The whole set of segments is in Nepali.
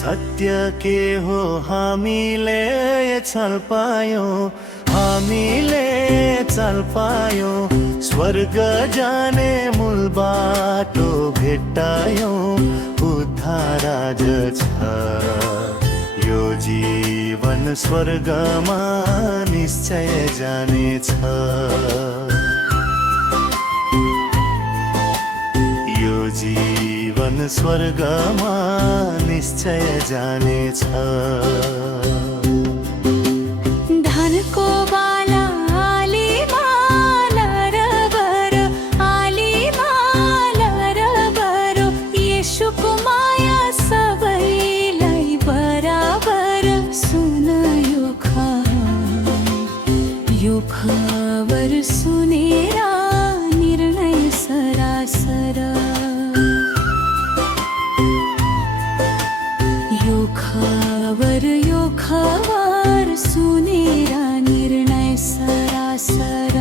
सत्य के हो हामीले छल पायौं, हामीले चल पायौं। स्वर्ग जाने मूल बाटो भेट्टायौं, उद्धार आज छ। यो जीवन स्वर्गमा निश्चय जानेछ। यो जीवन स्वर्गमा निश्चय जानेछ। धनको बाला आलीमाला र बरो, आलीमाला र बरो। येशूको माया सबैलाई बराबर। सुन यो खबर सुनेर निर्णय सरासर। यो खबर सुनेर निर्णय सरासर।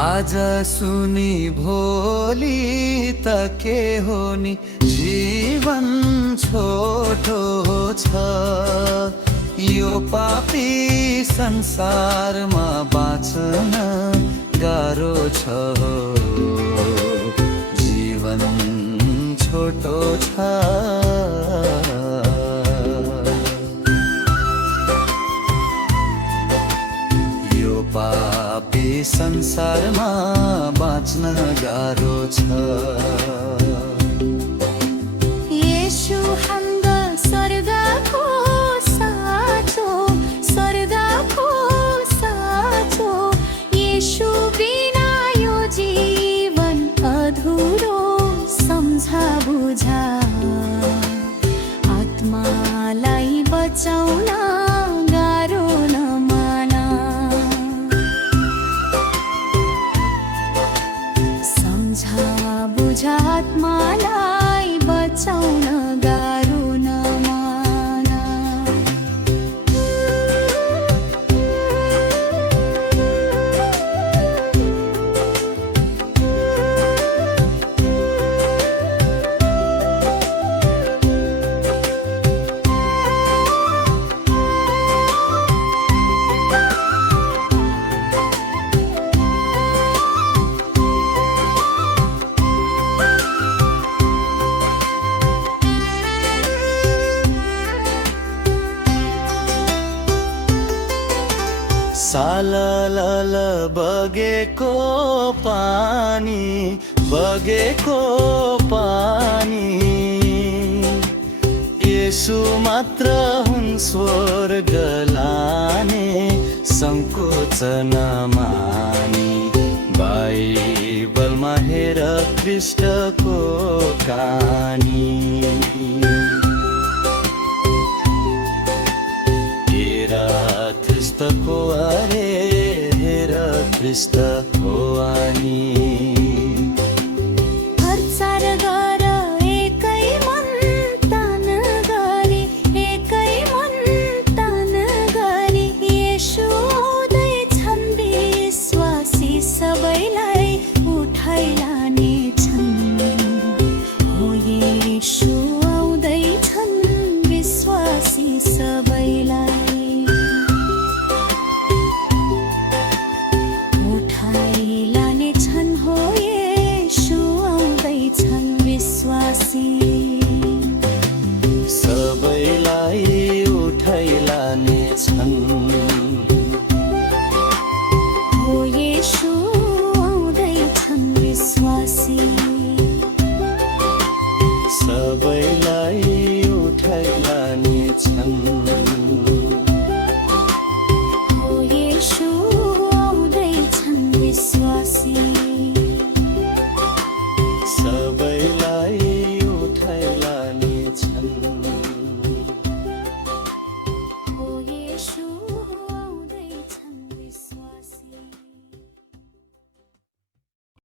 आज सुनी भोलि त के हो नि, जीवन छोटो छ। यो पापी संसारमा बाँच्न गाह्रो छ। जीवन छोटो छ। पापी संसारमा बाँच्न गाह्रो छ। येशू हाम्रा स्वर्गको साँचो, स्वर्गको साँचो। येशू बिना यो जीवन अधुरो। सम्झा बुझा आत्मालाई बचाउन गाह्रो नमान। बुझा आत्मालाई बचाउन गाह्रो नमान। सालल बगेको पानी, बगेको पानी। येशू मात्र हुन् स्वर्ग लाने, संकोच नमानी। बाइबलमा हेर ख्रीष्टको कहानी। ख्रीष्टको अरे हेर ख्रीष्टको आनी। प्रचार गर एकै मन तन गरी, एकै मन तन गरी। येशू आउँदैछन्, विश्वासी सबैलाई उठाइ लानेछन्। हो येशू आउँदैछन्, विश्वासी सबैलाई